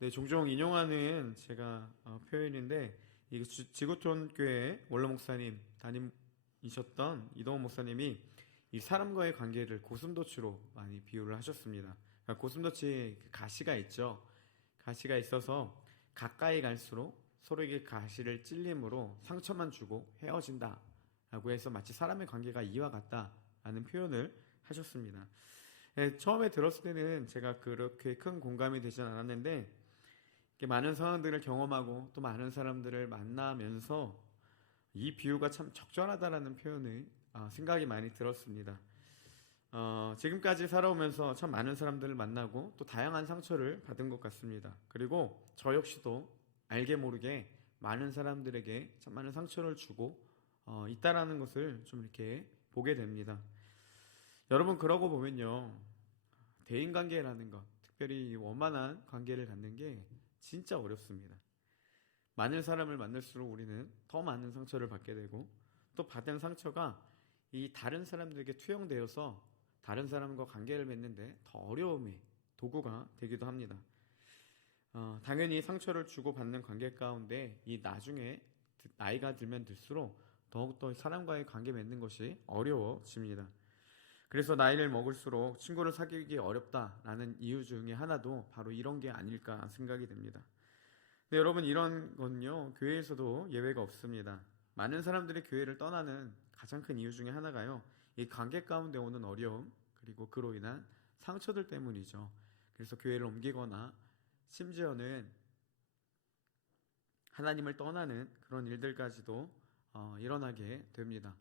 네, 종종 인용하는 제가 표현인데 이게 지구촌 교회 원로 목사님 담임이셨던 이동훈 목사님이 이 사람과의 관계를 고슴도치로 많이 비유를 하셨습니다. 그러니까 고슴도치 그 가시가 있죠. 가시가 있어서 가까이 갈수록 서로에게 가시를 찔림으로 상처만 주고 헤어진다 라고 해서 마치 사람의 관계가 이와 같다라는 표현을 하셨습니다. 네, 처음에 들었을 때는 제가 그렇게 큰 공감이 되진 않았는데 이렇게 많은 상황들을 경험하고 또 많은 사람들을 만나면서 이 비유가 참 적절하다라는 표현을 생각이 많이 들었습니다. 지금까지 살아오면서 참 많은 사람들을 만나고 또 다양한 상처를 받은 것 같습니다. 그리고 저 역시도 알게 모르게 많은 사람들에게 참 많은 상처를 주고 있다라는 것을 좀 이렇게 보게 됩니다. 여러분, 그러고 보면요, 대인관계라는 것, 특별히 원만한 관계를 갖는 게 진짜 어렵습니다. 많은 사람을 만날수록 우리는 더 많은 상처를 받게 되고 또 받은 상처가 이 다른 사람들에게 투영되어서 다른 사람과 관계를 맺는데 더 어려움의 도구가 되기도 합니다. 당연히 상처를 주고받는 관계 가운데 이 나중에 나이가 들면 들수록 더욱더 사람과의 관계 맺는 것이 어려워집니다. 그래서 나이를 먹을수록 친구를 사귀기 어렵다라는 이유 중에 하나도 바로 이런 게 아닐까 생각이 됩니다. 근데 여러분, 이런 건요, 교회에서도 예외가 없습니다. 많은 사람들이 교회를 떠나는 가장 큰 이유 중에 하나가요, 이 관계 가운데 오는 어려움, 그리고 그로 인한 상처들 때문이죠. 그래서 교회를 옮기거나 심지어는 하나님을 떠나는 그런 일들까지도 일어나게 됩니다.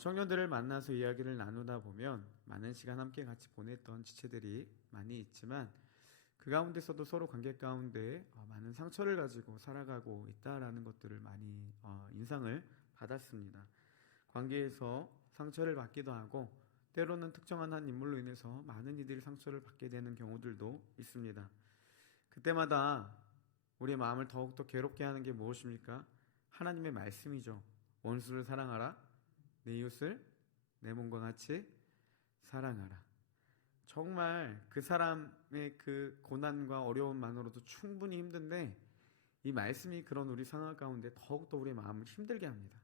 청년들을 만나서 이야기를 나누다 보면 많은 시간 함께 같이 보냈던 지체들이 많이 있지만 그 가운데서도 서로 관계 가운데 많은 상처를 가지고 살아가고 있다라는 것들을 많이 인상을 받았습니다. 관계에서 상처를 받기도 하고 때로는 특정한 한 인물로 인해서 많은 이들이 상처를 받게 되는 경우들도 있습니다. 그때마다 우리의 마음을 더욱더 괴롭게 하는 게 무엇입니까? 하나님의 말씀이죠. 원수를 사랑하라, 내 이웃을 내 몸과 같이 사랑하라. 정말 그 사람의 그 고난과 어려움만으로도 충분히 힘든데 이 말씀이 그런 우리 상황 가운데 더욱더 우리의 마음을 힘들게 합니다.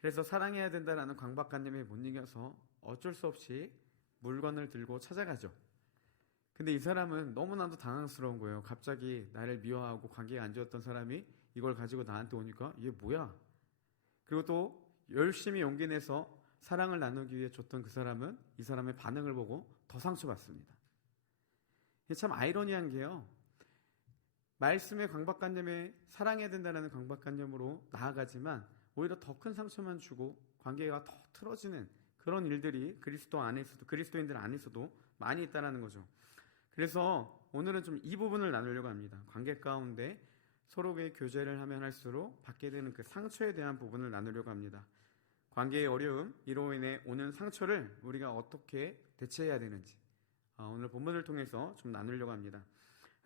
그래서 사랑해야 된다라는 강박관념에 못 이겨서 어쩔 수 없이 물건을 들고 찾아가죠. 근데 이 사람은 너무나도 당황스러운 거예요. 갑자기 나를 미워하고 관계가 안 좋았던 사람이 이걸 가지고 나한테 오니까 이게 뭐야? 그리고 또 열심히 용기 내서 사랑을 나누기 위해 줬던 그 사람은 이 사람의 반응을 보고 더 상처받습니다. 이게 참 아이러니한 게요, 말씀의 강박관념에 사랑해야 된다는 강박관념으로 나아가지만 오히려 더 큰 상처만 주고 관계가 더 틀어지는 그런 일들이 그리스도인들 안에서도 많이 있다는 거죠. 그래서 오늘은 좀 이 부분을 나누려고 합니다. 관계 가운데 서로의 교제를 하면 할수록 받게 되는 그 상처에 대한 부분을 나누려고 합니다. 관계의 어려움, 이로 인해 오는 상처를 우리가 어떻게 대처해야 되는지 오늘 본문을 통해서 좀 나누려고 합니다.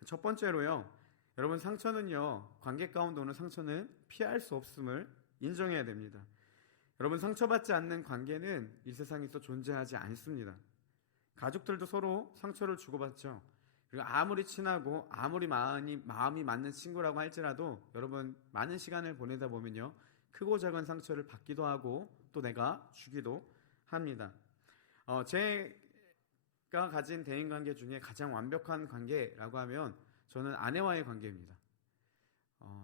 첫 번째로요, 여러분, 상처는요, 관계 가운데 오는 상처는 피할 수 없음을 인정해야 됩니다. 여러분, 상처받지 않는 관계는 이 세상에서 존재하지 않습니다. 가족들도 서로 상처를 주고받죠. 그리고 아무리 친하고 아무리 마음이 맞는 친구라고 할지라도 여러분, 많은 시간을 보내다 보면요, 크고 작은 상처를 받기도 하고 또 내가 주기도 합니다. 제가 가진 대인관계 중에 가장 완벽한 관계라고 하면 저는 아내와의 관계입니다.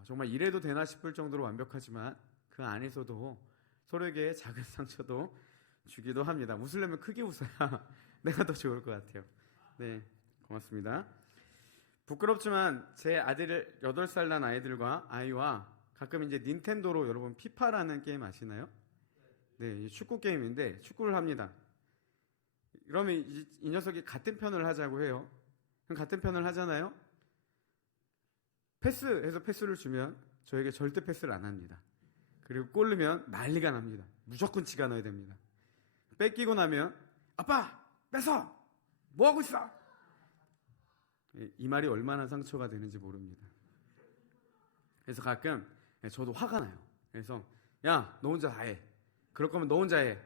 정말 이래도 되나 싶을 정도로 완벽하지만 그 안에서도 서로에게 작은 상처도 주기도 합니다. 웃으려면 크게 웃어야 내가 더 좋을 것 같아요. 네, 고맙습니다. 부끄럽지만 제 아들 8살 난 아이와 가끔 이제 닌텐도로 여러분 피파라는 게임 아시나요? 네, 축구 게임인데 축구를 합니다. 그러면 이 녀석이 같은 편을 하자고 해요. 그럼 같은 편을 하잖아요. 패스해서 패스를 주면 저에게 절대 패스를 안 합니다. 그리고 골 넣으면 난리가 납니다. 무조건 지가 넣어야 됩니다. 뺏기고 나면 아빠 뺏어! 뭐하고 있어? 이 말이 얼마나 상처가 되는지 모릅니다. 그래서 가끔 저도 화가 나요. 그래서 야, 너 혼자 다 해. 그럴 거면 너 혼자 해.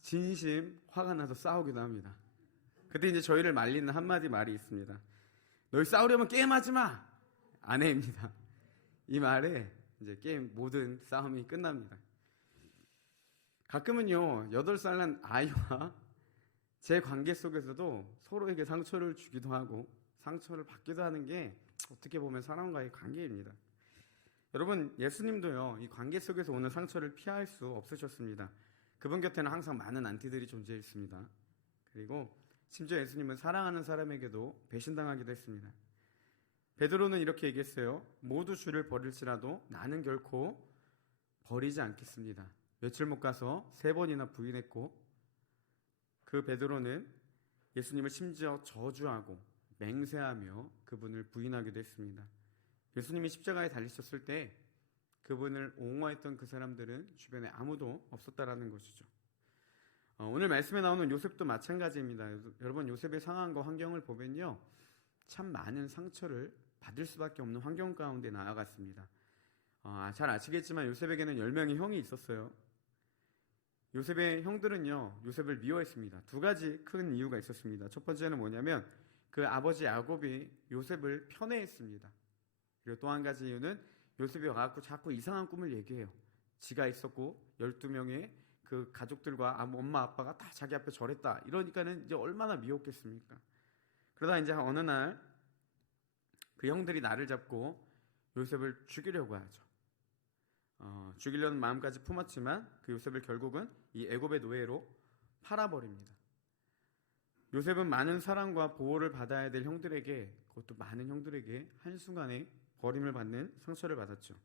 진심 화가 나서 싸우기도 합니다. 그때 이제 저희를 말리는 한마디 말이 있습니다. 너희 싸우려면 게임하지 마. 아내입니다. 이 말에 이제 게임 모든 싸움이 끝납니다. 가끔은요 8살 난 아이와 제 관계 속에서도 서로에게 상처를 주기도 하고 상처를 받기도 하는 게 어떻게 보면 사람과의 관계입니다. 여러분, 예수님도요 이 관계 속에서 오는 상처를 피할 수 없으셨습니다. 그분 곁에는 항상 많은 안티들이 존재했습니다. 그리고 심지어 예수님은 사랑하는 사람에게도 배신당하기도 했습니다. 베드로는 이렇게 얘기했어요. 모두 주를 버릴지라도 나는 결코 버리지 않겠습니다. 며칠 못 가서 3번이나 부인했고, 그 베드로는 예수님을 심지어 저주하고 맹세하며 그분을 부인하기도 했습니다. 예수님이 십자가에 달리셨을 때 그분을 옹호했던 그 사람들은 주변에 아무도 없었다라는 것이죠. 오늘 말씀에 나오는 요셉도 마찬가지입니다. 여러분, 요셉의 상황과 환경을 보면요 참 많은 상처를 받을 수밖에 없는 환경 가운데 나아갔습니다. 잘 아시겠지만 요셉에게는 10명의 형이 있었어요. 요셉의 형들은요 요셉을 미워했습니다. 2가지 큰 이유가 있었습니다. 첫 번째는 뭐냐면 그 아버지 야곱이 요셉을 편애했습니다. 그리고 또 한 가지 이유는 요셉이 와갖고 자꾸 이상한 꿈을 얘기해요. 지가 있었고 12명의 그 가족들과 엄마 아빠가 다 자기 앞에 절했다. 이러니까는 이제 얼마나 미웠겠습니까? 그러다 이제 어느 날 그 형들이 나를 잡고 요셉을 죽이려고 하죠. 죽이려는 마음까지 품었지만 그 요셉을 결국은 이 애굽의 노예로 팔아버립니다. 요셉은 많은 사랑과 보호를 받아야 될 형들에게, 그것도 많은 형들에게 한순간에 버림을 받는 상처를 받았죠.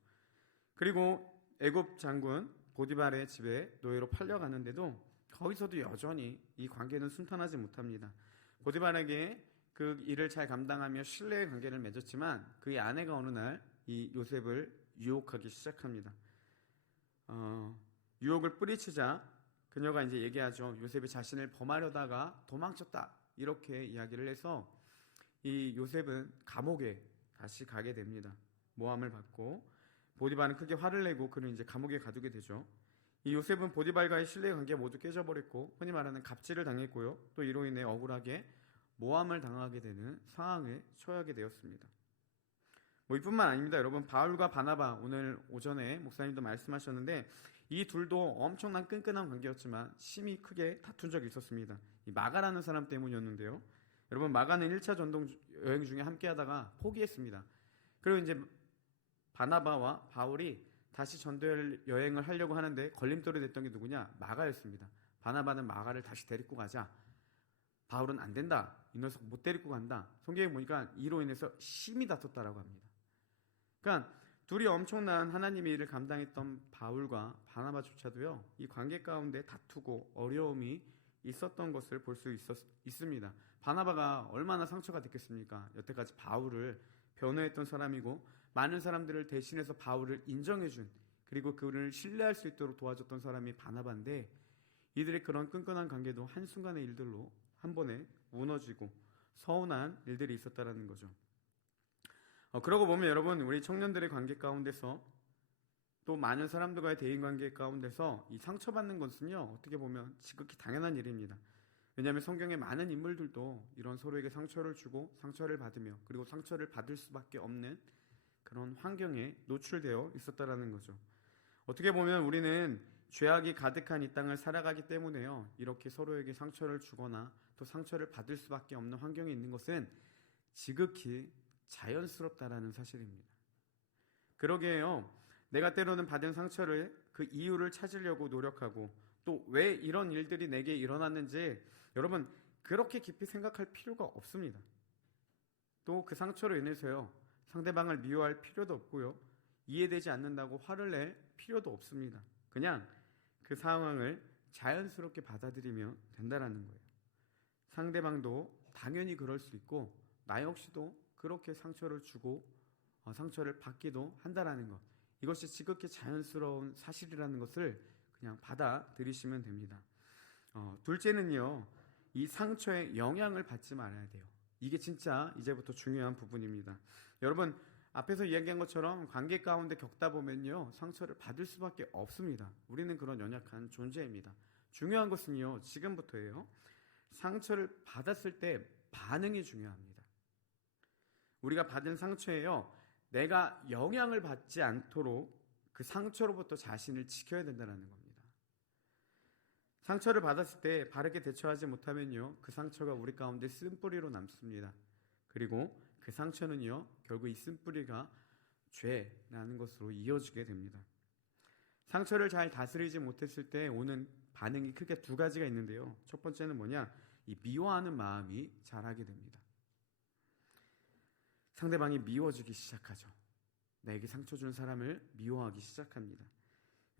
그리고 애굽 장군 보디발의 집에 노예로 팔려가는데도 거기서도 여전히 이 관계는 순탄하지 못합니다. 보디발에게 그 일을 잘 감당하며 신뢰의 관계를 맺었지만 그의 아내가 어느 날 이 요셉을 유혹하기 시작합니다. 유혹을 뿌리치자 그녀가 이제 얘기하죠. 요셉이 자신을 범하려다가 도망쳤다. 이렇게 이야기를 해서 이 요셉은 감옥에 다시 가게 됩니다. 모함을 받고 보디발은 크게 화를 내고 그는 이제 감옥에 가두게 되죠. 이 요셉은 보디발과의 신뢰 관계 모두 깨져버렸고 흔히 말하는 갑질을 당했고요. 또 이로 인해 억울하게 모함을 당하게 되는 상황에 처하게 되었습니다. 이뿐만 아닙니다. 여러분, 바울과 바나바 오늘 오전에 목사님도 말씀하셨는데 이 둘도 엄청난 끈끈한 관계였지만 심히 크게 다툰 적이 있었습니다. 이 마가라는 사람 때문이었는데요. 여러분, 마가는 1차 전도 여행 중에 함께 하다가 포기했습니다. 그리고 이제 바나바와 바울이 다시 전도 여행을 하려고 하는데 걸림돌이 됐던 게 누구냐? 마가였습니다. 바나바는 마가를 다시 데리고 가자. 바울은 안 된다. 이 녀석 못 데리고 간다. 성경에 보니까 이로 인해서 심히 다퉜다라고 합니다. 그러니까 둘이 엄청난 하나님의 일을 감당했던 바울과 바나바조차도요 이 관계 가운데 다투고 어려움이 있었던 것을 볼 수 있습니다. 바나바가 얼마나 상처가 됐겠습니까? 여태까지 바울을 변호했던 사람이고 많은 사람들을 대신해서 바울을 인정해준, 그리고 그를 신뢰할 수 있도록 도와줬던 사람이 바나바인데 이들의 그런 끈끈한 관계도 한순간의 일들로 한 번에 무너지고 서운한 일들이 있었다는 거죠. 그러고 보면 여러분, 우리 청년들의 관계 가운데서 또 많은 사람들과의 대인관계 가운데서 이 상처받는 것은요 어떻게 보면 지극히 당연한 일입니다. 왜냐하면 성경의 많은 인물들도 이런 서로에게 상처를 주고 상처를 받으며 그리고 상처를 받을 수밖에 없는 그런 환경에 노출되어 있었다라는 거죠. 어떻게 보면 우리는 죄악이 가득한 이 땅을 살아가기 때문에요 이렇게 서로에게 상처를 주거나 또 상처를 받을 수밖에 없는 환경에 있는 것은 지극히 자연스럽다라는 사실입니다. 그러게요, 내가 때로는 받은 상처를 그 이유를 찾으려고 노력하고 또 왜 이런 일들이 내게 일어났는지 여러분 그렇게 깊이 생각할 필요가 없습니다. 또 그 상처로 인해서요 상대방을 미워할 필요도 없고요 이해되지 않는다고 화를 낼 필요도 없습니다. 그냥 그 상황을 자연스럽게 받아들이면 된다라는 거예요. 상대방도 당연히 그럴 수 있고 나 역시도 그렇게 상처를 주고 상처를 받기도 한다라는 것, 이것이 지극히 자연스러운 사실이라는 것을 그냥 받아들이시면 됩니다. 둘째는요, 이 상처에 영향을 받지 말아야 돼요. 이게 진짜 이제부터 중요한 부분입니다. 여러분, 앞에서 이야기한 것처럼 관계 가운데 겪다 보면요 상처를 받을 수밖에 없습니다. 우리는 그런 연약한 존재입니다. 중요한 것은요 지금부터예요. 상처를 받았을 때 반응이 중요합니다. 우리가 받은 상처에요, 내가 영향을 받지 않도록 그 상처로부터 자신을 지켜야 된다는 겁니다. 상처를 받았을 때 바르게 대처하지 못하면요, 그 상처가 우리 가운데 쓴뿌리로 남습니다. 그리고 그 상처는요, 결국 이 쓴뿌리가 죄라는 것으로 이어지게 됩니다. 상처를 잘 다스리지 못했을 때 오는 반응이 크게 두 가지가 있는데요. 첫 번째는 뭐냐? 이 미워하는 마음이 자라게 됩니다. 상대방이 미워지기 시작하죠. 나에게 상처 준 사람을 미워하기 시작합니다.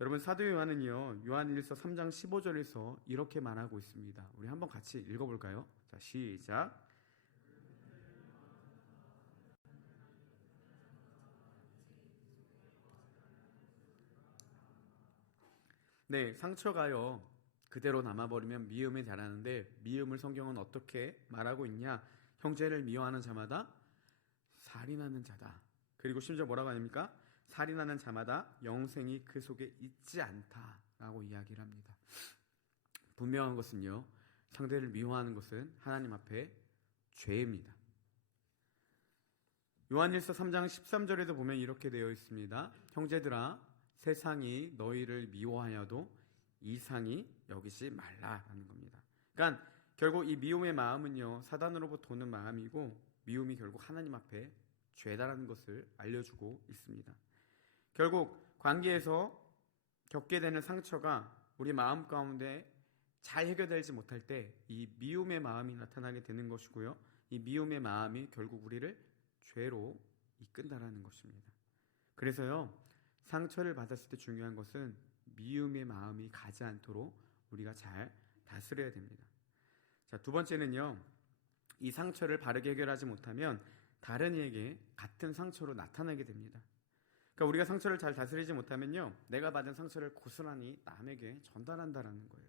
여러분, 사도 요한은요, 요한일서 3장 15절에서 이렇게 말하고 있습니다. 우리 한번 같이 읽어볼까요? 자, 시작. 네, 상처가요, 그대로 남아버리면 미움이 자라는데, 미움을 성경은 어떻게 말하고 있냐? 형제를 미워하는 자마다 살인하는 자다. 그리고 심지어 뭐라고 하십니까? 살인하는 자마다 영생이 그 속에 있지 않다라고 이야기를 합니다. 분명한 것은요, 상대를 미워하는 것은 하나님 앞에 죄입니다. 요한일서 3장 13절에도 보면 이렇게 되어 있습니다. 형제들아, 세상이 너희를 미워하여도 이상히 여기지 말라라는 겁니다. 그러니까 결국 이 미움의 마음은요, 사단으로부터 오는 마음이고, 미움이 결국 하나님 앞에 죄다라는 것을 알려주고 있습니다. 결국 관계에서 겪게 되는 상처가 우리 마음 가운데 잘 해결되지 못할 때 이 미움의 마음이 나타나게 되는 것이고요, 이 미움의 마음이 결국 우리를 죄로 이끈다라는 것입니다. 그래서요, 상처를 받았을 때 중요한 것은 미움의 마음이 가지 않도록 우리가 잘 다스려야 됩니다. 자, 두 번째는요, 이 상처를 바르게 해결하지 못하면 다른 이에게 같은 상처로 나타나게 됩니다. 그러니까 우리가 상처를 잘 다스리지 못하면요, 내가 받은 상처를 고스란히 남에게 전달한다라는 거예요.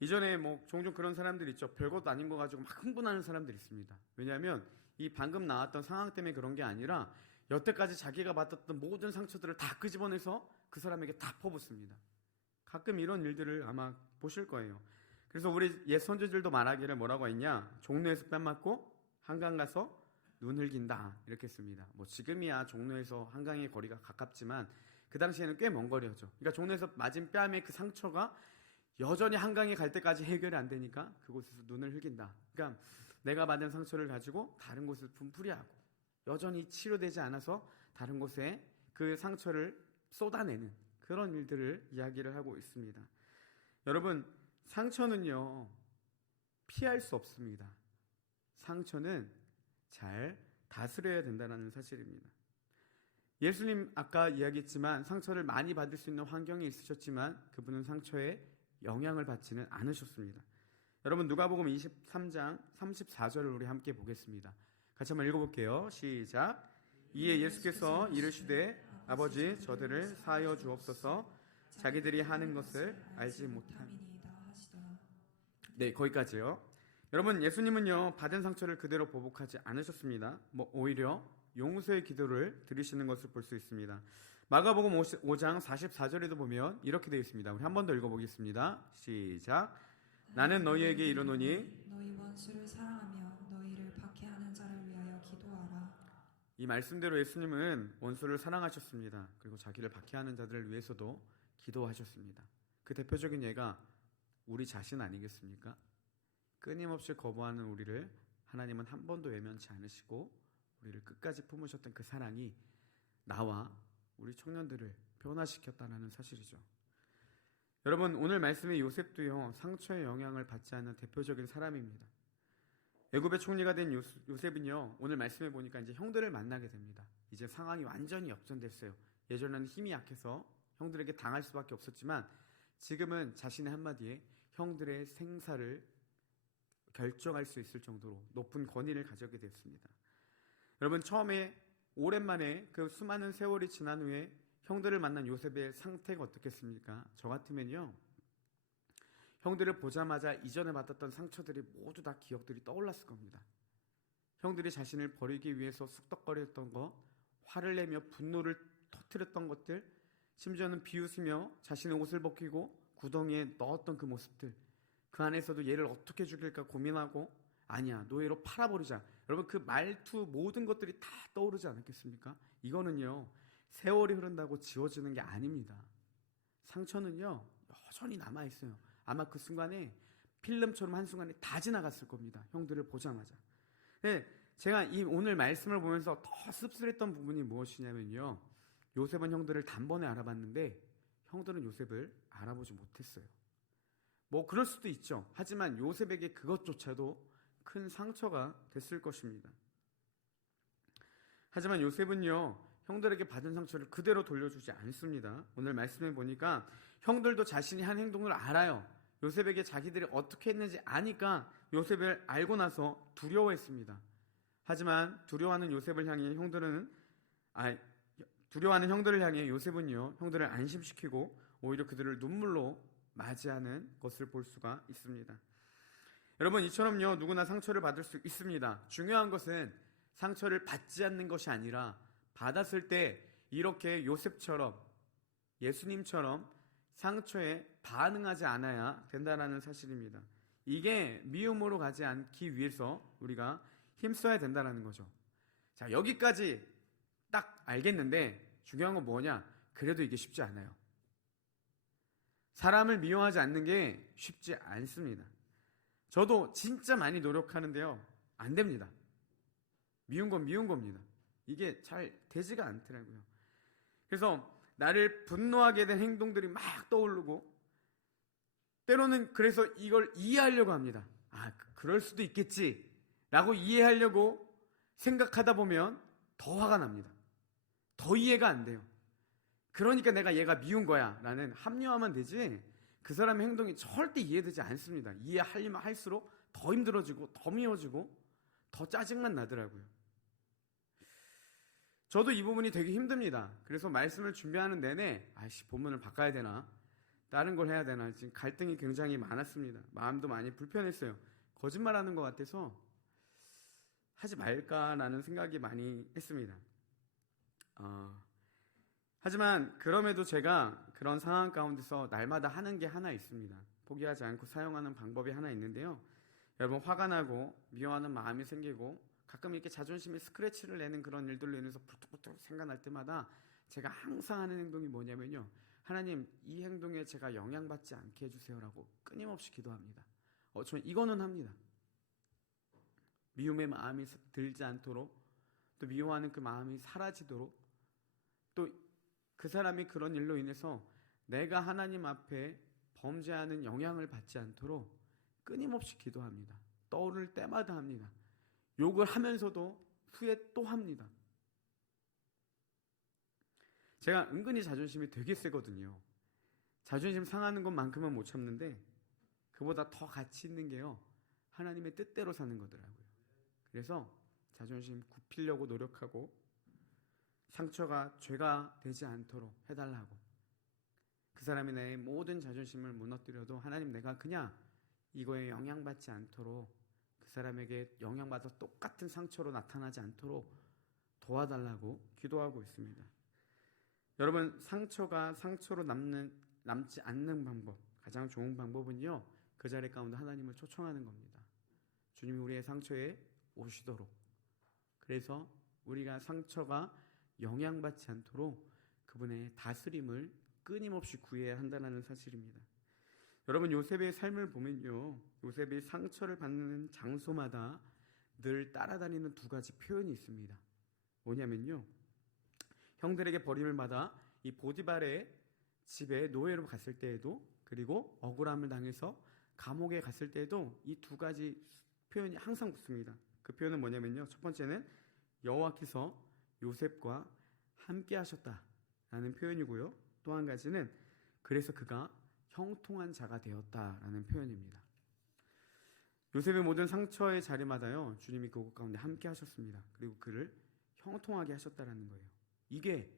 이전에 종종 그런 사람들 있죠. 별것도 아닌 거 가지고 막 흥분하는 사람들 있습니다. 왜냐하면 이 방금 나왔던 상황 때문에 그런 게 아니라 여태까지 자기가 받았던 모든 상처들을 다 끄집어내서 그 사람에게 다 퍼붓습니다. 가끔 이런 일들을 아마 보실 거예요. 그래서 우리 옛 선조들도 말하기를 뭐라고 했냐? 종로에서 뺨 맞고 한강 가서 눈 흘긴다, 이렇게 씁니다. 지금이야 종로에서 한강의 거리가 가깝지만 그 당시에는 꽤 먼 거리였죠. 그러니까 종로에서 맞은 뺨의 그 상처가 여전히 한강에 갈 때까지 해결이 안 되니까 그곳에서 눈을 흘긴다. 그러니까 내가 받은 상처를 가지고 다른 곳을 분풀이하고 여전히 치료되지 않아서 다른 곳에 그 상처를 쏟아내는 그런 일들을 이야기를 하고 있습니다. 여러분, 상처는요, 피할 수 없습니다. 상처는 잘 다스려야 된다는 사실입니다. 예수님 아까 이야기했지만 상처를 많이 받을 수 있는 환경에 있으셨지만 그분은 상처에 영향을 받지는 않으셨습니다. 여러분, 누가복음 23장 34절을 우리 함께 보겠습니다. 같이 한번 읽어볼게요. 시작. 이에 예수께서 이르시되 아버지, 저들을 사하여 주옵소서. 자기들이 하는 것을 알지 못함이니이다 하시더라. 네, 거기까지요. 여러분, 예수님은요, 받은 상처를 그대로 보복하지 않으셨습니다. 오히려 용서의 기도를 드리시는 것을 볼 수 있습니다. 마가복음 5장 44절에도 보면 이렇게 되어 있습니다. 우리 한 번 더 읽어보겠습니다. 시작. 나는 너희에게 이르노니 너희 원수를 사랑하며 너희를 박해하는 자를 위하여 기도하라. 이 말씀대로 예수님은 원수를 사랑하셨습니다. 그리고 자기를 박해하는 자들을 위해서도 기도하셨습니다. 그 대표적인 예가 우리 자신 아니겠습니까? 끊임없이 거부하는 우리를 하나님은 한 번도 외면치 않으시고 우리를 끝까지 품으셨던 그 사랑이 나와 우리 청년들을 변화시켰다는 사실이죠. 여러분, 오늘 말씀의 요셉도요, 상처의 영향을 받지 않는 대표적인 사람입니다. 애굽의 총리가 된 요셉은요, 오늘 말씀해 보니까 이제 형들을 만나게 됩니다. 이제 상황이 완전히 역전됐어요. 예전에는 힘이 약해서 형들에게 당할 수밖에 없었지만 지금은 자신의 한마디에 형들의 생사를 결정할 수 있을 정도로 높은 권위를 가지게 됐습니다. 여러분, 처음에 오랜만에 그 수많은 세월이 지난 후에 형들을 만난 요셉의 상태가 어떻겠습니까? 저 같으면요, 형들을 보자마자 이전에 받았던 상처들이 모두 다 기억들이 떠올랐을 겁니다. 형들이 자신을 버리기 위해서 쑥덕거렸던 거, 화를 내며 분노를 터뜨렸던 것들, 심지어는 비웃으며 자신의 옷을 벗기고 구덩이에 넣었던 그 모습들, 그 안에서도 얘를 어떻게 죽일까 고민하고 아니야, 노예로 팔아버리자. 여러분, 그 말투 모든 것들이 다 떠오르지 않았겠습니까? 이거는요, 세월이 흐른다고 지워지는 게 아닙니다. 상처는요, 여전히 남아있어요. 아마 그 순간에 필름처럼 한순간에 다 지나갔을 겁니다. 형들을 보자마자. 네, 제가 이 오늘 말씀을 보면서 더 씁쓸했던 부분이 무엇이냐면요, 요셉은 형들을 단번에 알아봤는데 형들은 요셉을 알아보지 못했어요. 뭐 그럴 수도 있죠. 하지만 요셉에게 그것조차도 큰 상처가 됐을 것입니다. 하지만 요셉은요, 형들에게 받은 상처를 그대로 돌려주지 않습니다. 오늘 말씀해 보니까 형들도 자신이 한 행동을 알아요. 요셉에게 자기들이 어떻게 했는지 아니까 요셉을 알고 나서 두려워했습니다. 하지만 두려워하는 형들을 향해 요셉은요, 형들을 안심시키고 오히려 그들을 눈물로 맞이하는 것을 볼 수가 있습니다. 여러분, 이처럼요, 누구나 상처를 받을 수 있습니다. 중요한 것은 상처를 받지 않는 것이 아니라 받았을 때 이렇게 요셉처럼, 예수님처럼 상처에 반응하지 않아야 된다는 사실입니다. 이게 미움으로 가지 않기 위해서 우리가 힘써야 된다는 거죠. 자, 여기까지 딱 알겠는데 중요한 건 뭐냐? 그래도 이게 쉽지 않아요. 사람을 미워하지 않는 게 쉽지 않습니다. 저도 진짜 많이 노력하는데요, 안 됩니다. 미운 건 미운 겁니다. 이게 잘 되지가 않더라고요. 그래서 나를 분노하게 된 행동들이 막 떠오르고, 때로는 그래서 이걸 이해하려고 합니다. 아, 그럴 수도 있겠지 라고 이해하려고 생각하다 보면 더 화가 납니다. 더 이해가 안 돼요. 그러니까 내가 얘가 미운 거야 라는 합리화만 되지 그 사람의 행동이 절대 이해되지 않습니다. 이해하려면 할수록 더 힘들어지고 더 미워지고 더 짜증만 나더라고요. 저도 이 부분이 되게 힘듭니다. 그래서 말씀을 준비하는 내내 본문을 바꿔야 되나, 다른 걸 해야 되나, 지금 갈등이 굉장히 많았습니다. 마음도 많이 불편했어요. 거짓말하는 것 같아서 하지 말까라는 생각이 많이 했습니다. 하지만 그럼에도 제가 그런 상황 가운데서 날마다 하는 게 하나 있습니다. 포기하지 않고 사용하는 방법이 하나 있는데요, 여러분, 화가 나고 미워하는 마음이 생기고 가끔 이렇게 자존심에 스크래치를 내는 그런 일들로 인해서 부툭부툭 생각날 때마다 제가 항상 하는 행동이 뭐냐면요, 하나님, 이 행동에 제가 영향받지 않게 해주세요라고 끊임없이 기도합니다. 저는 이거는 합니다. 미움의 마음이 들지 않도록, 또 미워하는 그 마음이 사라지도록, 또 그 사람이 그런 일로 인해서 내가 하나님 앞에 범죄하는 영향을 받지 않도록 끊임없이 기도합니다. 떠오를 때마다 합니다. 욕을 하면서도 후에 또 합니다. 제가 은근히 자존심이 되게 세거든요. 자존심 상하는 것만큼은 못 참는데 그보다 더 가치 있는 게요, 하나님의 뜻대로 사는 거더라고요. 그래서 자존심 굽히려고 노력하고 상처가 죄가 되지 않도록 해달라고, 그 사람이 내 모든 자존심을 무너뜨려도 하나님, 내가 그냥 이거에 영향받지 않도록, 그 사람에게 영향받아 똑같은 상처로 나타나지 않도록 도와달라고 기도하고 있습니다. 여러분, 상처가 상처로 남지 않는 방법, 가장 좋은 방법은요, 그 자리 가운데 하나님을 초청하는 겁니다. 주님이 우리의 상처에 오시도록, 그래서 우리가 상처가 영향받지 않도록 그분의 다스림을 끊임없이 구해야 한다는 사실입니다. 여러분, 요셉의 삶을 보면요, 요셉이 상처를 받는 장소마다 늘 따라다니는 두 가지 표현이 있습니다. 뭐냐면요, 형들에게 버림을 받아 이 보디발의 집에 노예로 갔을 때에도, 그리고 억울함을 당해서 감옥에 갔을 때에도 이 두 가지 표현이 항상 붙습니다. 그 표현은 뭐냐면요, 첫 번째는 여호와께서 요셉과 함께 하셨다라는 표현이고요, 또 한 가지는 그래서 그가 형통한 자가 되었다라는 표현입니다. 요셉의 모든 상처의 자리마다요, 주님이 그곳 가운데 함께 하셨습니다. 그리고 그를 형통하게 하셨다라는 거예요. 이게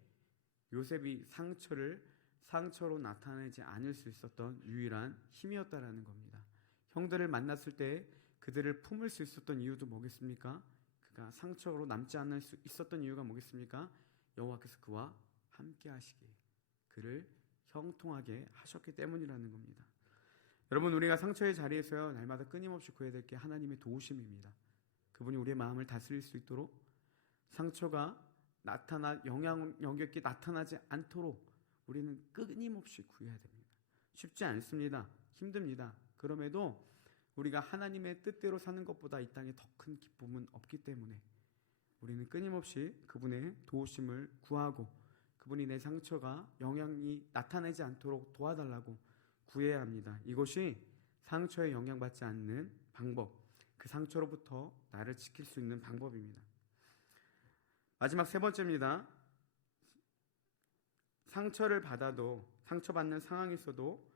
요셉이 상처로 나타내지 않을 수 있었던 유일한 힘이었다라는 겁니다. 형들을 만났을 때 그들을 품을 수 있었던 이유도 뭐겠습니까? 그가 상처로 남지 않을 수 있었던 이유가 뭐겠습니까? 여호와께서 그와 함께 하시기에, 그를 형통하게 하셨기 때문이라는 겁니다. 여러분, 우리가 상처의 자리에서요, 날마다 끊임없이 구해야 될 게 하나님의 도우심입니다. 그분이 우리의 마음을 다스릴 수 있도록 상처가 영향력 있게 나타나지 않도록 우리는 끊임없이 구해야 됩니다. 쉽지 않습니다. 힘듭니다. 그럼에도 우리가 하나님의 뜻대로 사는 것보다 이 땅에 더 큰 기쁨은 없기 때문에 우리는 끊임없이 그분의 도우심을 구하고 그분이 내 상처가 영향이 나타나지 않도록 도와달라고 구해야 합니다. 이것이 상처에 영향받지 않는 방법, 그 상처로부터 나를 지킬 수 있는 방법입니다. 마지막 세 번째입니다. 상처를 받아도, 상처받는 상황이 있어도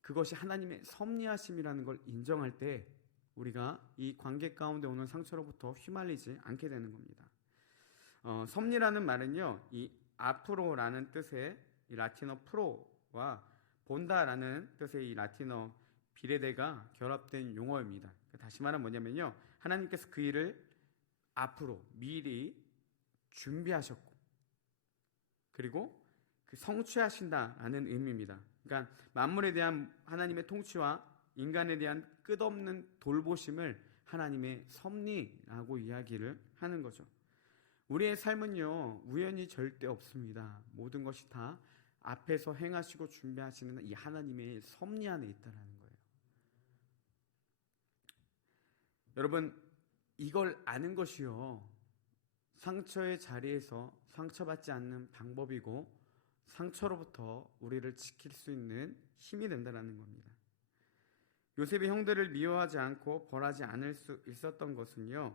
그것이 하나님의 섭리하심이라는 걸 인정할 때 우리가 이 관계 가운데 오는 상처로부터 휘말리지 않게 되는 겁니다. 섭리라는 말은요, 이 앞으로라는 뜻의 이 라틴어 프로와 본다라는 뜻의 이 라틴어 비례대가 결합된 용어입니다. 다시 말하면 뭐냐면요, 하나님께서 그 일을 앞으로 미리 준비하셨고 그리고 그 성취하신다라는 의미입니다. 그러니까 만물에 대한 하나님의 통치와 인간에 대한 끝없는 돌보심을 하나님의 섭리라고 이야기를 하는 거죠. 우리의 삶은요, 우연이 절대 없습니다. 모든 것이 다 앞에서 행하시고 준비하시는 이 하나님의 섭리 안에 있다는 거예요. 여러분, 이걸 아는 것이요, 상처의 자리에서 상처받지 않는 방법이고 상처로부터 우리를 지킬 수 있는 힘이 된다는 겁니다. 요셉이 형들을 미워하지 않고 벌하지 않을 수 있었던 것은요,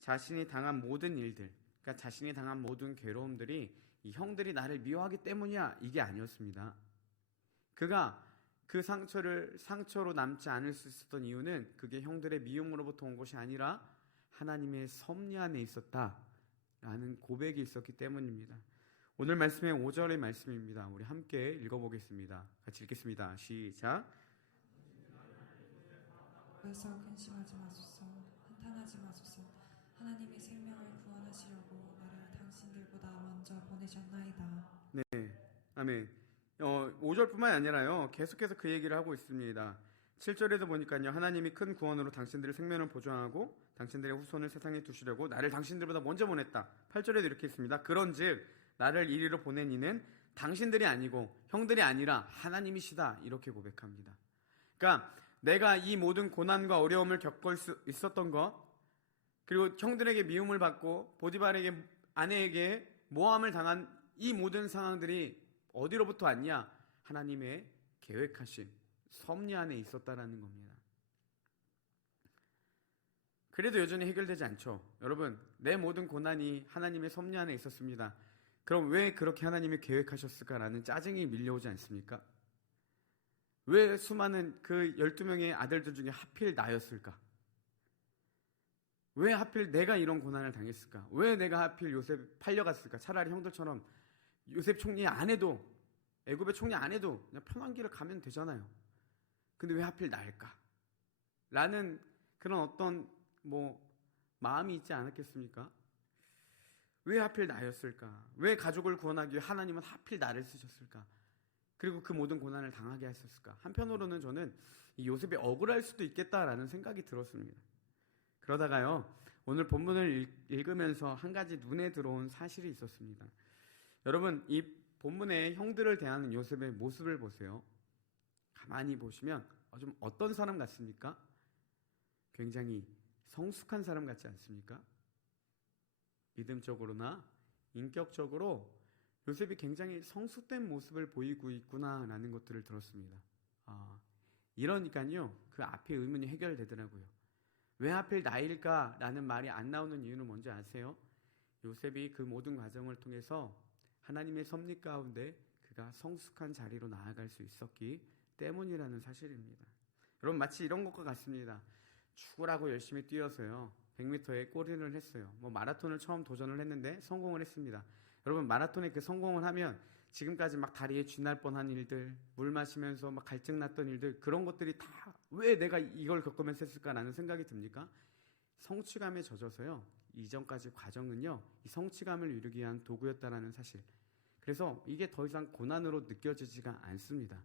자신이 당한 모든 일들, 그러니까 자신이 당한 모든 괴로움들이 이 형들이 나를 미워하기 때문이야, 이게 아니었습니다. 그가 그 상처를 상처로 남지 않을 수 있었던 이유는 그게 형들의 미움으로부터 온 것이 아니라 하나님의 섭리 안에 있었다라는 고백이 있었기 때문입니다. 오늘 말씀의 5절의 말씀입니다. 우리 함께 읽어보겠습니다. 같이 읽겠습니다. 시작. 그래서 근심하지 마소서, 한탄하지 마소서. 하나님이 생명을 구원하시려고 나를 당신들보다 먼저 보내셨나이다. 네, 아멘. 5절뿐만 아니라요, 계속해서 그 얘기를 하고 있습니다. 7절에도 보니까요, 하나님이 큰 구원으로 당신들의 생명을 보존하고 당신들의 후손을 세상에 두시려고 나를 당신들보다 먼저 보냈다. 8절에도 이렇게 있습니다. 그런즉 나를 이리로 보낸 이는 당신들이 아니고 형들이 아니라 하나님이시다, 이렇게 고백합니다. 그러니까 내가 이 모든 고난과 어려움을 겪을 수 있었던 것, 그리고 형들에게 미움을 받고 보디발에게 아내에게 모함을 당한 이 모든 상황들이 어디로부터 왔냐? 하나님의 계획하신 섭리 안에 있었다라는 겁니다. 그래도 여전히 해결되지 않죠. 여러분, 내 모든 고난이 하나님의 섭리 안에 있었습니다. 그럼 왜 그렇게 하나님이 계획하셨을까라는 짜증이 밀려오지 않습니까? 왜 수많은 그 12명의 아들들 중에 하필 나였을까? 왜 하필 내가 이런 고난을 당했을까? 왜 내가 하필 요셉 팔려갔을까? 차라리 형들처럼 요셉 총리 안 해도, 애굽의 총리 안 해도 그냥 편한 길을 가면 되잖아요. 근데 왜 하필 나일까? 라는 그런 어떤 마음이 있지 않았겠습니까? 왜 하필 나였을까? 왜 가족을 구원하기 위해 하나님은 하필 나를 쓰셨을까? 그리고 그 모든 고난을 당하게 하셨을까? 한편으로는 저는 이 요셉이 억울할 수도 있겠다라는 생각이 들었습니다. 그러다가요, 오늘 본문을 읽으면서 한 가지 눈에 들어온 사실이 있었습니다. 여러분, 이 본문의 형들을 대하는 요셉의 모습을 보세요. 가만히 보시면 좀 어떤 사람 같습니까? 굉장히 성숙한 사람 같지 않습니까? 믿음적으로나 인격적으로 요셉이 굉장히 성숙된 모습을 보이고 있구나라는 것들을 들었습니다. 이러니까요, 그 앞에 의문이 해결되더라고요. 왜 하필 나일까라는 말이 안 나오는 이유는 뭔지 아세요? 요셉이 그 모든 과정을 통해서 하나님의 섭리 가운데 그가 성숙한 자리로 나아갈 수 있었기 때문이라는 사실입니다. 여러분, 마치 이런 것과 같습니다. 죽으라고 열심히 뛰어서요, 100m에 골인을 했어요. 마라톤을 처음 도전을 했는데 성공을 했습니다. 여러분, 마라톤에 그 성공을 하면 지금까지 막 다리에 쥐날 뻔한 일들, 물 마시면서 막 갈증 났던 일들, 그런 것들이 다 왜 내가 이걸 겪으면서 했을까라는 생각이 듭니까? 성취감에 젖어서요, 이전까지 과정은요, 이 성취감을 이루기 위한 도구였다라는 사실. 그래서 이게 더 이상 고난으로 느껴지지가 않습니다.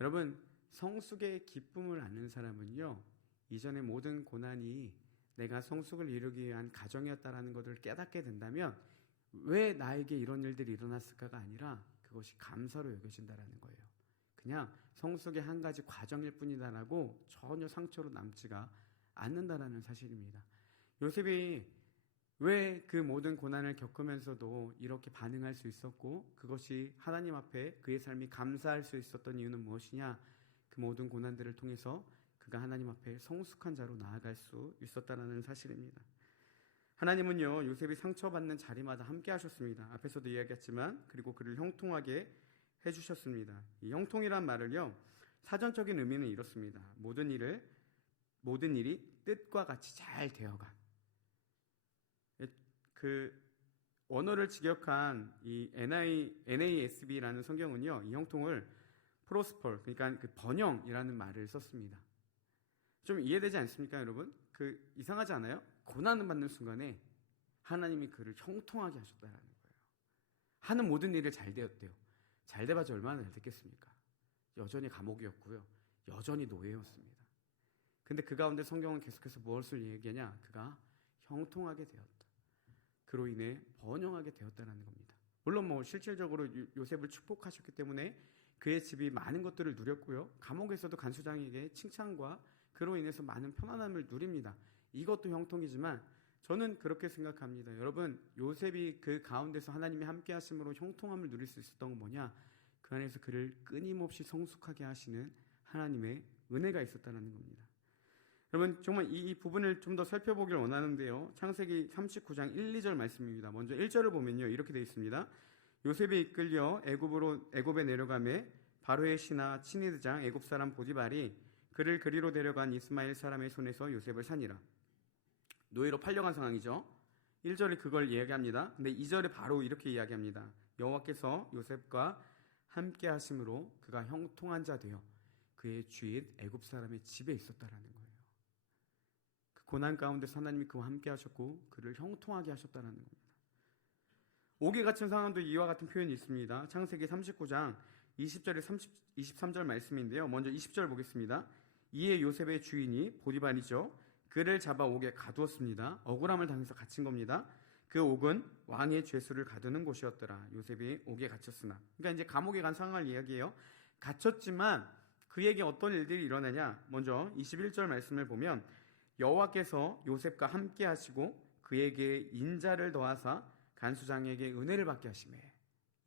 여러분, 성숙의 기쁨을 아는 사람은요, 이전의 모든 고난이 내가 성숙을 이루기 위한 과정이었다라는 것을 깨닫게 된다면 왜 나에게 이런 일들이 일어났을까가 아니라 그것이 감사로 여겨진다라는 거예요. 그냥 성숙의 한 가지 과정일 뿐이다라고 전혀 상처로 남지가 않는다라는 사실입니다. 요셉이 왜 그 모든 고난을 겪으면서도 이렇게 반응할 수 있었고 그것이 하나님 앞에 그의 삶이 감사할 수 있었던 이유는 무엇이냐? 그 모든 고난들을 통해서 그가 하나님 앞에 성숙한 자로 나아갈 수 있었다는 사실입니다. 하나님은요, 요셉이 상처받는 자리마다 함께 하셨습니다. 앞에서도 이야기했지만, 그리고 그를 형통하게 해주셨습니다. 이 형통이란 말을요, 사전적인 의미는 이렇습니다. 모든 일이 뜻과 같이 잘 되어간. 그 원어를 직역한 이 NASB라는 성경은요, 이 형통을 prosper, 그러니까 그 번영이라는 말을 썼습니다. 좀 이해되지 않습니까, 여러분? 이상하지 않아요? 고난을 받는 순간에 하나님이 그를 형통하게 하셨다는 거예요. 하는 모든 일을 잘 되었대요. 잘 돼봤자 얼마나 잘 됐겠습니까? 여전히 감옥이었고요. 여전히 노예였습니다. 근데 그 가운데 성경은 계속해서 무엇을 얘기하냐? 그가 형통하게 되었다. 그로 인해 번영하게 되었다는 겁니다. 물론 실질적으로 요셉을 축복하셨기 때문에 그의 집이 많은 것들을 누렸고요. 감옥에서도 간수장에게 칭찬과 그로 인해서 많은 편안함을 누립니다. 이것도 형통이지만 저는 그렇게 생각합니다. 여러분, 요셉이 그 가운데서 하나님이 함께 하심으로 형통함을 누릴 수 있었던 건 뭐냐? 그 안에서 그를 끊임없이 성숙하게 하시는 하나님의 은혜가 있었다는 겁니다. 여러분, 정말 이 부분을 좀 더 살펴보길 원하는데요. 창세기 39장 1, 2절 말씀입니다. 먼저 1절을 보면요, 이렇게 되어 있습니다. 요셉이 이끌려 애굽에 내려가매 바로의 신하 친위대장 애굽 사람 보디발이 그를 그리로 데려간 이스마엘 사람의 손에서 요셉을 산이라. 노예로 팔려간 상황이죠. 1절에 그걸 이야기합니다. 근데 2절에 바로 이렇게 이야기합니다. 여호와께서 요셉과 함께 하심으로 그가 형통한 자 되어 그의 주인 애굽 사람의 집에 있었다라는 거예요. 그 고난 가운데서 하나님이 그와 함께 하셨고 그를 형통하게 하셨다라는 겁니다. 옥에 갇힌 상황도 이와 같은 표현이 있습니다. 창세기 39장 20절에 23절 말씀인데요. 먼저 20절 보겠습니다. 이에 요셉의 주인이 보디발이죠. 그를 잡아 옥에 가두었습니다. 억울함을 당해서 갇힌 겁니다. 그 옥은 왕의 죄수를 가두는 곳이었더라. 요셉이 옥에 갇혔으나. 그러니까 이제 감옥에 간 상황을 이야기해요. 갇혔지만 그에게 어떤 일들이 일어나냐? 먼저 21절 말씀을 보면 여호와께서 요셉과 함께 하시고 그에게 인자를 더하사 간수장에게 은혜를 받게 하시매.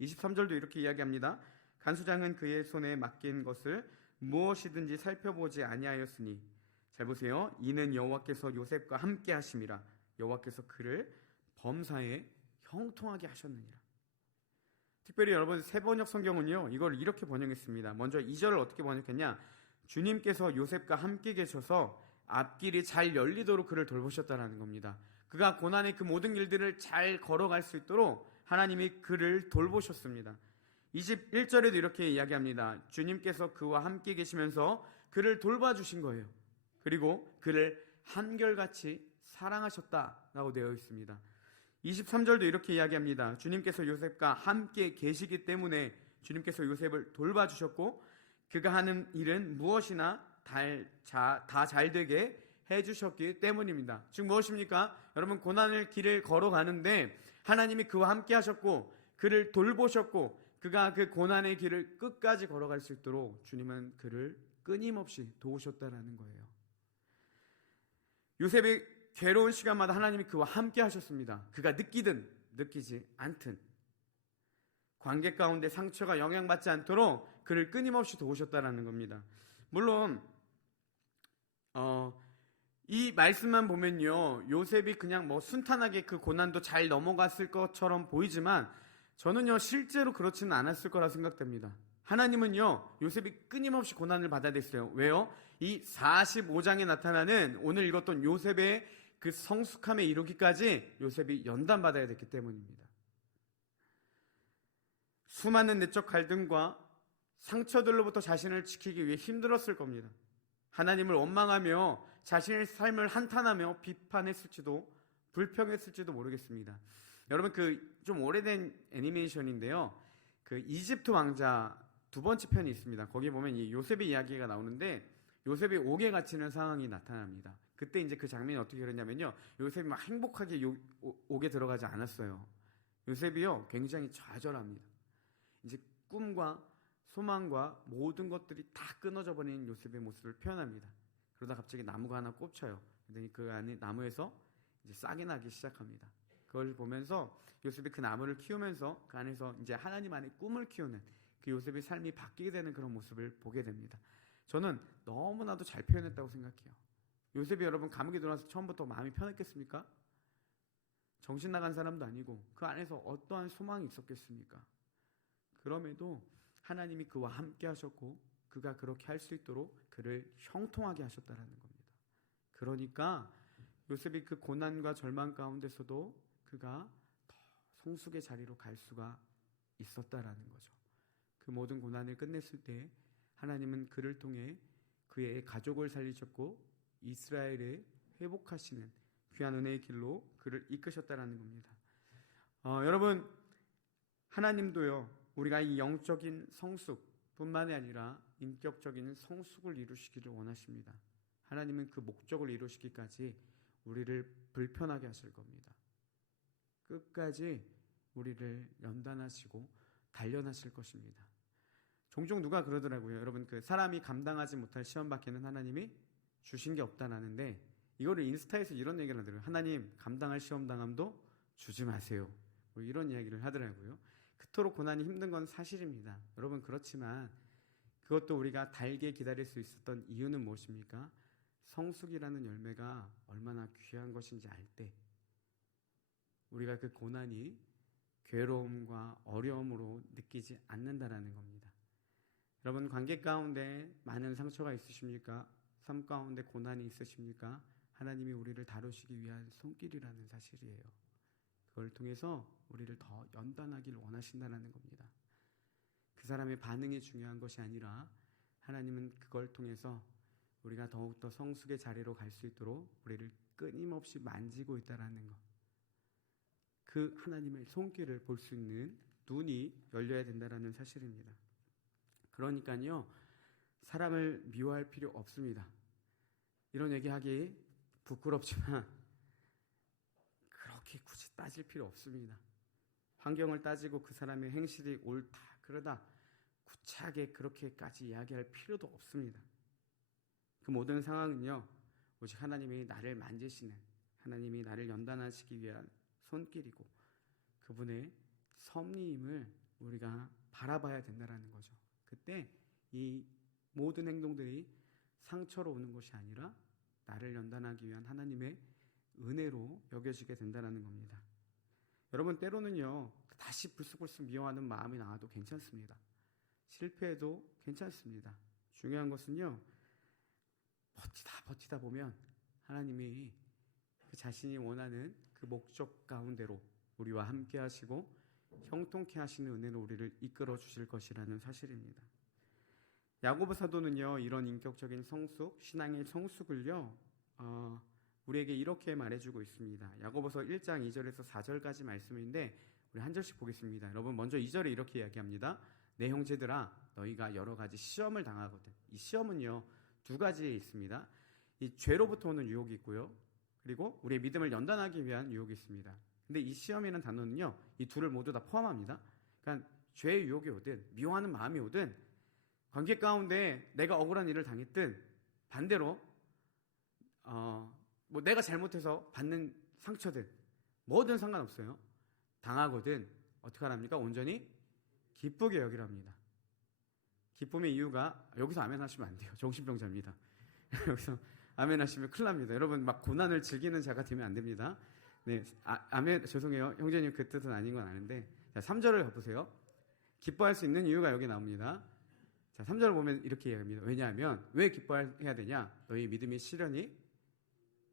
23절도 이렇게 이야기합니다. 간수장은 그의 손에 맡긴 것을 무엇이든지 살펴보지 아니하였으니, 잘 보세요. 이는 여호와께서 요셉과 함께 하심이라. 여호와께서 그를 범사에 형통하게 하셨느니라. 특별히 여러분, 새번역 성경은요, 이걸 이렇게 번역했습니다. 먼저 2절을 어떻게 번역했냐? 주님께서 요셉과 함께 계셔서 앞길이 잘 열리도록 그를 돌보셨다는 겁니다. 그가 고난의 그 모든 길들을 잘 걸어갈 수 있도록 하나님이 그를 돌보셨습니다. 21절에도 이렇게 이야기합니다. 주님께서 그와 함께 계시면서 그를 돌봐주신 거예요. 그리고 그를 한결같이 사랑하셨다라고 되어 있습니다. 23절도 이렇게 이야기합니다. 주님께서 요셉과 함께 계시기 때문에 주님께서 요셉을 돌봐주셨고 그가 하는 일은 무엇이나 다 잘되게 해주셨기 때문입니다. 즉 무엇입니까? 여러분, 고난의 길을 걸어가는데 하나님이 그와 함께 하셨고 그를 돌보셨고 그가 그 고난의 길을 끝까지 걸어갈 수 있도록 주님은 그를 끊임없이 도우셨다는 거예요. 요셉의 괴로운 시간마다 하나님이 그와 함께 하셨습니다. 그가 느끼든 느끼지 않든 관계 가운데 상처가 영향받지 않도록 그를 끊임없이 도우셨다는 겁니다. 물론 이 말씀만 보면요, 요셉이 그냥 순탄하게 그 고난도 잘 넘어갔을 것처럼 보이지만 저는요, 실제로 그렇지는 않았을 거라 생각됩니다. 하나님은요, 요셉이 끊임없이 고난을 받아냈어요. 왜요? 이 45장에 나타나는 오늘 읽었던 요셉의 그 성숙함에 이르기까지 요셉이 연단받아야 됐기 때문입니다. 수많은 내적 갈등과 상처들로부터 자신을 지키기 위해 힘들었을 겁니다. 하나님을 원망하며 자신의 삶을 한탄하며 비판했을지도 불평했을지도 모르겠습니다. 여러분, 좀 오래된 애니메이션인데요. 그 이집트 왕자 두 번째 편이 있습니다. 거기 보면 이 요셉의 이야기가 나오는데 요셉이 옥에 갇히는 상황이 나타납니다. 그때 이제 그 장면이 어떻게 그랬냐면요. 요셉이 막 행복하게 옥에 들어가지 않았어요. 요셉이요, 굉장히 좌절합니다. 이제 꿈과 소망과 모든 것들이 다 끊어져 버린 요셉의 모습을 표현합니다. 그러다 갑자기 나무가 하나 꼽혀요. 그랬더니 그 안에 나무에서 이제 싹이 나기 시작합니다. 그걸 보면서 요셉이 그 나무를 키우면서 그 안에서 이제 하나님 안에 꿈을 키우는 그 요셉의 삶이 바뀌게 되는 그런 모습을 보게 됩니다. 저는 너무나도 잘 표현했다고 생각해요. 요셉이 여러분 감옥에 들어와서 처음부터 마음이 편했겠습니까? 정신 나간 사람도 아니고 그 안에서 어떠한 소망이 있었겠습니까? 그럼에도 하나님이 그와 함께 하셨고 그가 그렇게 할 수 있도록 그를 형통하게 하셨다는 겁니다. 그러니까 요셉이 그 고난과 절망 가운데서도 그가 더 성숙의 자리로 갈 수가 있었다라는 거죠. 그 모든 고난을 끝냈을 때 하나님은 그를 통해 그의 가족을 살리셨고 이스라엘에 회복하시는 귀한 은혜의 길로 그를 이끄셨다라는 겁니다. 여러분, 하나님도요, 우리가 이 영적인 성숙뿐만이 아니라 인격적인 성숙을 이루시기를 원하십니다. 하나님은 그 목적을 이루시기까지 우리를 불편하게 하실 겁니다. 끝까지 우리를 연단하시고 단련하실 것입니다. 종종 누가 그러더라고요. 여러분, 그 사람이 감당하지 못할 시험 밖에는 하나님이 주신 게 없다라는데, 이거를 인스타에서 이런 얘기를 하더라고요. 하나님, 감당할 시험 당함도 주지 마세요. 뭐 이런 이야기를 하더라고요. 그토록 고난이 힘든 건 사실입니다. 여러분, 그렇지만 그것도 우리가 달게 기다릴 수 있었던 이유는 무엇입니까? 성숙이라는 열매가 얼마나 귀한 것인지 알 때 우리가 그 고난이 괴로움과 어려움으로 느끼지 않는다라는 겁니다. 여러분, 관계 가운데 많은 상처가 있으십니까? 삶 가운데 고난이 있으십니까? 하나님이 우리를 다루시기 위한 손길이라는 사실이에요. 그걸 통해서 우리를 더 연단하길 원하신다는 겁니다. 그 사람의 반응이 중요한 것이 아니라 하나님은 그걸 통해서 우리가 더욱더 성숙의 자리로 갈 수 있도록 우리를 끊임없이 만지고 있다는 것. 그 하나님의 손길을 볼 수 있는 눈이 열려야 된다는 사실입니다. 그러니까요, 사람을 미워할 필요 없습니다. 이런 얘기하기 부끄럽지만 그렇게 굳이 따질 필요 없습니다. 환경을 따지고 그 사람의 행실이 옳다 그러다 구차하게 그렇게까지 이야기할 필요도 없습니다. 그 모든 상황은요, 오직 하나님이 나를 만지시는, 하나님이 나를 연단하시기 위한 손길이고 그분의 섭리임을 우리가 바라봐야 된다는 거죠. 그때 이 모든 행동들이 상처로 오는 것이 아니라 나를 연단하기 위한 하나님의 은혜로 여겨지게 된다는 겁니다. 여러분, 때로는요, 다시 불쑥불쑥 미워하는 마음이 나와도 괜찮습니다. 실패해도 괜찮습니다. 중요한 것은요, 버티다 보면 하나님이 그 자신이 원하는 그 목적 가운데로 우리와 함께 하시고 형통케 하시는 은혜로 우리를 이끌어 주실 것이라는 사실입니다. 야고보 사도는요, 이런 인격적인 성숙, 신앙의 성숙을요, 우리에게 이렇게 말해주고 있습니다. 야고보서 1장 2절에서 4절까지 말씀인데 우리 한 절씩 보겠습니다. 여러분, 먼저 2절에 이렇게 이야기합니다. 내 형제들아, 너희가 여러 가지 시험을 당하거든. 이 시험은요, 두 가지 있습니다. 이 죄로부터 오는 유혹이 있고요, 그리고 우리의 믿음을 연단하기 위한 유혹이 있습니다. 근데 이 시험이라는 단어는요, 이 둘을 모두 다 포함합니다. 그러니까 죄의 유혹이 오든 미워하는 마음이 오든 관계 가운데 내가 억울한 일을 당했든 반대로 뭐 내가 잘못해서 받는 상처든 뭐든 상관없어요. 당하거든 어떻게 하랍니까? 온전히 기쁘게 여기랍니다. 기쁨의 이유가, 여기서 아멘 하시면 안 돼요. 정신병자입니다. 여기서 아멘 하시면 큰일 납니다. 여러분, 막 고난을 즐기는 자가 되면 안 됩니다. 네, 아멘, 죄송해요. 형제님, 그 뜻은 아닌 건 아는데. 자, 3절을 보세요. 기뻐할 수 있는 이유가 여기 나옵니다. 자, 3절을 보면 이렇게 이야기합니다. 왜냐하면, 왜 기뻐해야 되냐? 너희 믿음의 시련이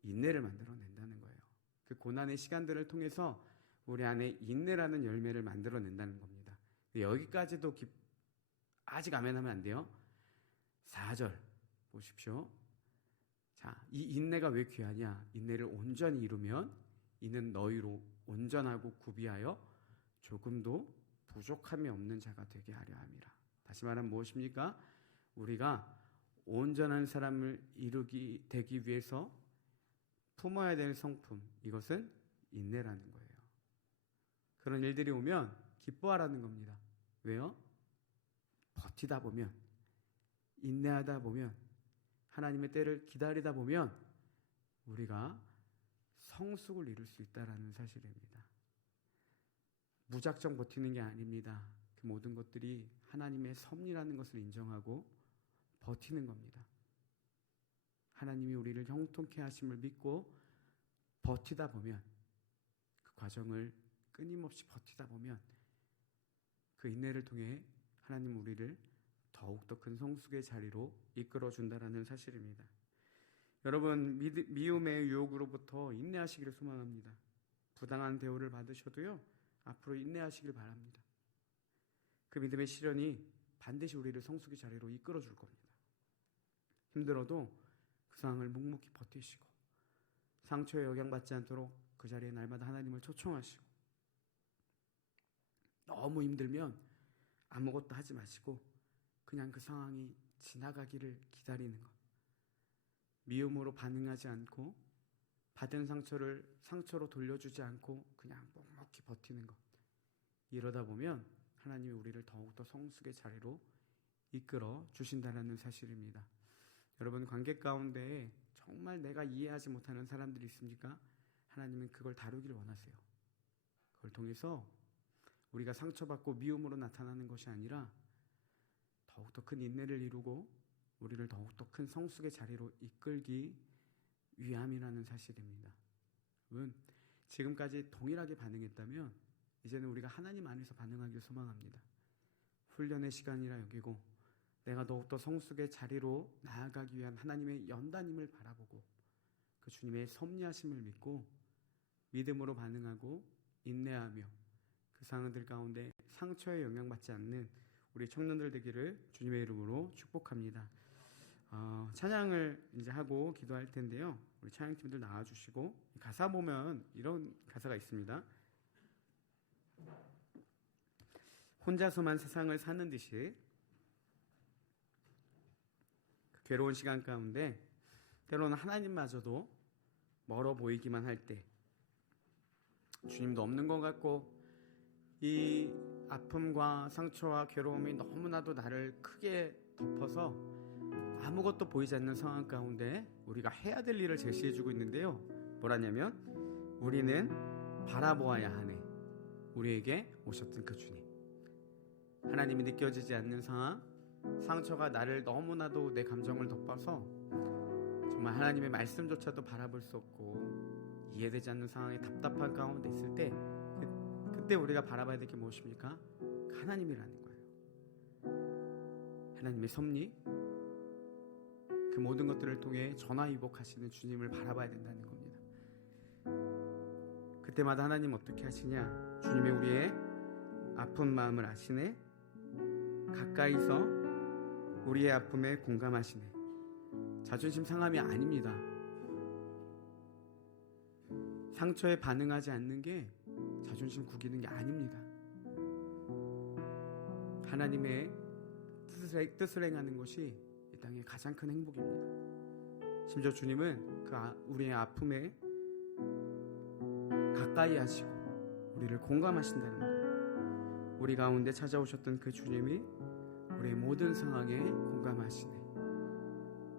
인내를 만들어낸다는 거예요. 그 고난의 시간들을 통해서 우리 안에 인내라는 열매를 만들어낸다는 겁니다. 여기까지도 아직 아멘 하면 안 돼요. 4절 보십시오. 자, 이 인내가 왜 귀하냐? 인내를 온전히 이루면 이는 너희로 온전하고 구비하여 조금도 부족함이 없는 자가 되게 하려 함이라. 다시 말하면 무엇입니까? 우리가 온전한 사람을 되기 위해서 품어야 될 성품, 이것은 인내라는 거예요. 그런 일들이 오면 기뻐하라는 겁니다. 왜요? 버티다 보면, 인내하다 보면, 하나님의 때를 기다리다 보면 우리가 성숙을 이룰 수 있다는 사실입니다. 무작정 버티는 게 아닙니다. 그 모든 것들이 하나님의 섭리라는 것을 인정하고 버티는 겁니다. 하나님이 우리를 형통케 하심을 믿고 버티다 보면, 그 과정을 끊임없이 버티다 보면 그 인내를 통해 하나님 우리를 더욱더 큰 성숙의 자리로 이끌어준다는 사실입니다. 여러분, 미움의 유혹으로부터 인내하시기를 소망합니다. 부당한 대우를 받으셔도요, 앞으로 인내하시길 바랍니다. 그 믿음의 시련이 반드시 우리를 성숙의 자리로 이끌어줄 겁니다. 힘들어도 그 상황을 묵묵히 버티시고 상처에 영향받지 않도록 그 자리에 날마다 하나님을 초청하시고, 너무 힘들면 아무것도 하지 마시고 그냥 그 상황이 지나가기를 기다리는 것, 미움으로 반응하지 않고 받은 상처를 상처로 돌려주지 않고 그냥 묵묵히 버티는 것, 이러다 보면 하나님이 우리를 더욱더 성숙의 자리로 이끌어 주신다는 사실입니다. 여러분, 관계 가운데 정말 내가 이해하지 못하는 사람들이 있습니까? 하나님은 그걸 다루길 원하세요. 그걸 통해서 우리가 상처받고 미움으로 나타나는 것이 아니라 더욱더 큰 인내를 이루고 우리를 더욱더 큰 성숙의 자리로 이끌기 위함이라는 사실입니다. 여러분, 지금까지 동일하게 반응했다면 이제는 우리가 하나님 안에서 반응하길 소망합니다. 훈련의 시간이라 여기고 내가 더욱더 성숙의 자리로 나아가기 위한 하나님의 연단임을 바라보고 그 주님의 섭리하심을 믿고 믿음으로 반응하고 인내하며 그 상황들 가운데 상처에 영향받지 않는 우리 청년들 되기를 주님의 이름으로 축복합니다. 찬양을 이제 하고 기도할 텐데요. 우리 찬양팀들 나와주시고, 가사 보면 이런 가사가 있습니다. 혼자서만 세상을 사는 듯이 그 괴로운 시간 가운데 때로는 하나님마저도 멀어 보이기만 할 때, 주님도 없는 것 같고 이 아픔과 상처와 괴로움이 너무나도 나를 크게 덮어서 아무것도 보이지 않는 상황 가운데 우리가 해야 될 일을 제시해주고 있는데요. 뭐라냐면, 우리는 바라보아야 하네. 우리에게 오셨던 그 주님. 하나님이 느껴지지 않는 상황, 상처가 나를 너무나도 내 감정을 덮어서 정말 하나님의 말씀조차도 바라볼 수 없고 이해되지 않는 상황에 답답한 가운데 있을 때, 그때 우리가 바라봐야 될 게 무엇입니까? 하나님이라는 거예요. 하나님의 섭리, 그 모든 것들을 통해 전화위복하시는 주님을 바라봐야 된다는 겁니다. 그때마다 하나님 어떻게 하시냐? 주님이 우리의 아픈 마음을 아시네. 가까이서 우리의 아픔에 공감하시네. 자존심 상함이 아닙니다. 상처에 반응하지 않는 게 자존심 구기는 게 아닙니다. 하나님의 뜻을 행하는 것이 이 땅의 가장 큰 행복입니다. 심지어 주님은 우리의 아픔에 가까이 하시고 우리를 공감하신다는 거예요. 우리 가운데 찾아오셨던 그 주님이 우리의 모든 상황에 공감하시네.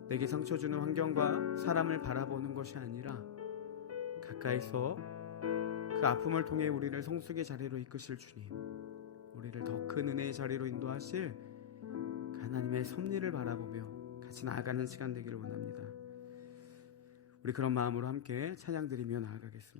내게 상처 주는 환경과 사람을 바라보는 것이 아니라 가까이서 그 아픔을 통해 우리를 성숙의 자리로 이끄실 주님, 우리를 더 큰 은혜의 자리로 인도하실 그 하나님의 섭리를 바라보며 같이 나아가는 시간 되기를 원합니다. 우리 그런 마음으로 함께 찬양 드리며 나아가겠습니다.